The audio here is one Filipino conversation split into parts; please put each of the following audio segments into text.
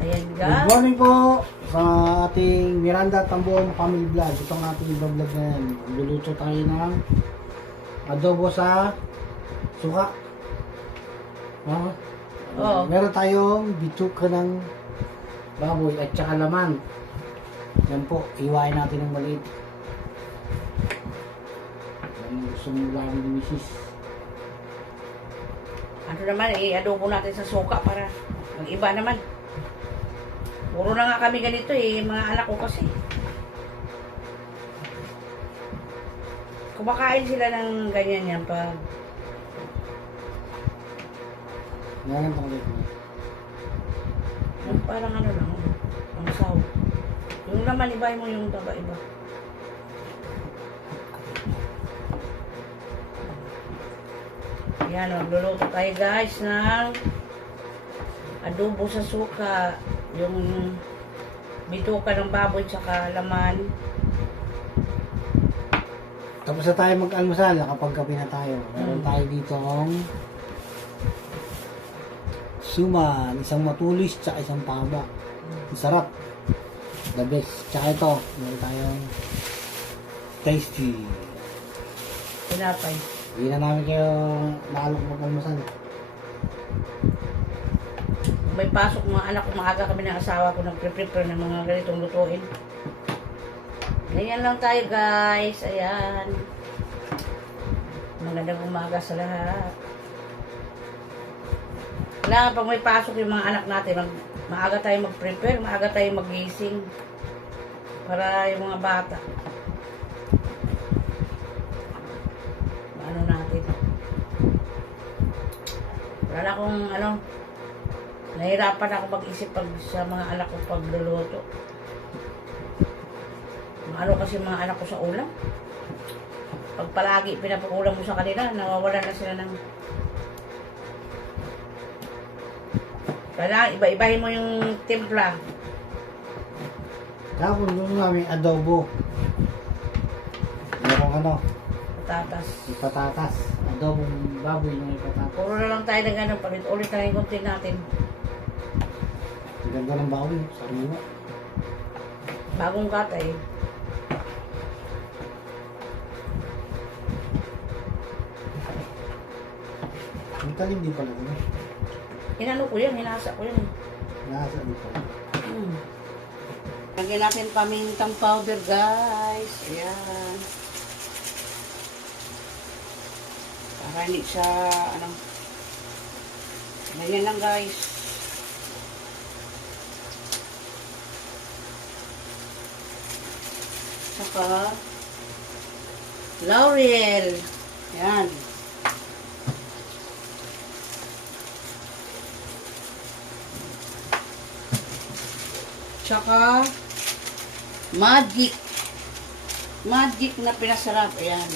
Ayan Good guys. morning po sa ating Miranda Tambuong Family Vlog. Ito ang ating vlog na yan. Luluto tayo ng adobo sa suka. Ah, Oo. Meron tayong bituka ng baboy at saka laman. Yan po, iwain natin ng maliit. Yan gusto mong ulamin ni Mrs. Ano naman, i-adobo natin sa suka para mag-iba naman. Puro na nga kami ganito eh, mga anak ko kasi. Kumakain sila ng ganyan yan pag Yan ang ulit. yung parang ano lang, ang saw. Yung naman, iba mo yung taba iba. Yan, magluluto tayo guys ng adobo sa suka. Yung bituka ng baboy tsaka laman. Tapos na tayo mag-almusal, nakapagkape na tayo. Meron Mm. tayo dito ang suman, isang matulis, tsaka isang paba. Ang sarap. The best. Tsaka ito, meron tayong tasty. Pinapay. Hindi na namin kayo naalok mag-almusal. May pasok mga anak ko, maaga kami ng asawa ko nagpre-prepare ng mga ganitong lutuin. Ganyan lang tayo guys. Ayan. Magandang umaga sa lahat. Kailangan pag may pasok yung mga anak natin, mag, maaga tayo mag-prepare, maaga tayo magising. Para yung mga bata. Ano natin. Wala na akong ano, Nahirapan ako mag-isip pag sa mga anak ko pagluluto. Ano kasi mga anak ko sa ulam. Pag palagi pinapakulam mo sa kanila, nawawala na sila ng... Kailangan iba-ibahin mo yung timpla. Tapos doon namin adobo. Merong ano, Patatas. patatas. Adobong baboy may patatas. Puro na lang tayo ng ganun. Palit ulit na yung konti natin. Ang ganda ng baboy, sariwa. Bagong katay. Ang talim din pala ito. Hinano ko yan, hinasa ko yan. Nasa din pala. Hmm. Lagyan natin pamintang powder, guys. Ayan. Para hindi siya, ano, ganyan lang, guys. Saka, laurel. Ayan. Tsaka, magic. Magic na pinasarap. Ayan.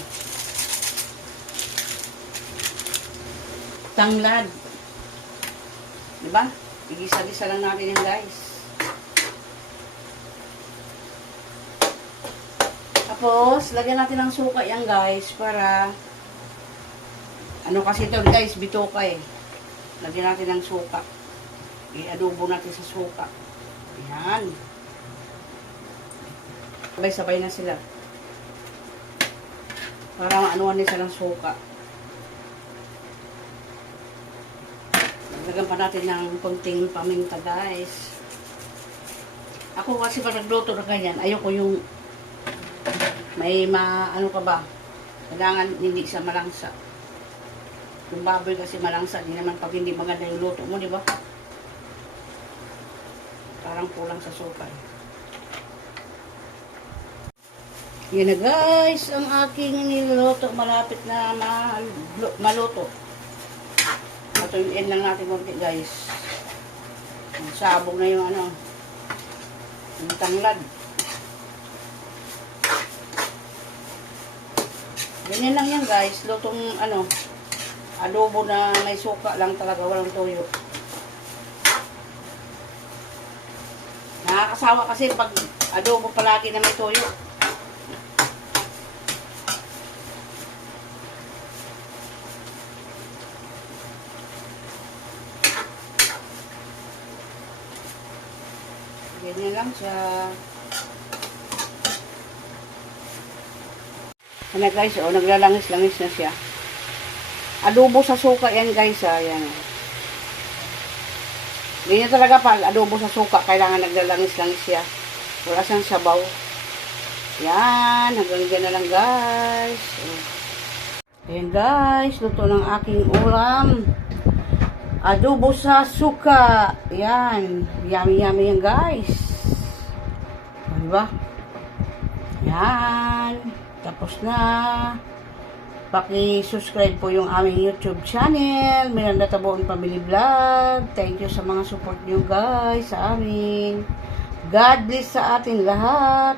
Tanglad. Diba? Igisa-gisa lang natin yan, guys. Tapos, lagyan natin ng suka yan, guys, para ano kasi ito, guys, bitoka eh. Lagyan natin ng suka. I-adobo natin sa suka. Ayan. Sabay-sabay na sila. Para maanuan nila ng suka. Lagyan pa natin ng konting paminta, guys. Ako kasi pag nagluto na ganyan, ayoko yung may ma, ano ka ba, kailangan hindi siya malangsa. Yung baboy kasi malangsa, di naman pag hindi maganda yung luto mo, di ba? Parang kulang sa suka. eh. Na guys, ang aking niluto malapit na mal- maluto. Matuyuin lang natin konti guys. Sabog na yung ano, yung tanglad. Ganyan lang yan guys, lutong ano, adobo na may suka lang talaga, walang tuyo. Nakakasawa kasi pag adobo palagi na may toyo. Ganyan lang siya. Ano guys, oh, naglalangis-langis na siya. Adobo sa suka yan guys, ah, yan. Ganyan talaga pag adobo sa suka, kailangan naglalangis-langis siya. Wala siyang sabaw. Yan, hanggang dyan na lang guys. Oh. Ayan guys, luto ng aking ulam. Adobo sa suka. Yan. Yummy yummy yan guys. Diba? Yan. Tapos na. Paki-subscribe po yung aming YouTube channel. Miranda Taboon Family Vlog. Thank you sa mga support nyo guys sa amin. God bless sa ating lahat.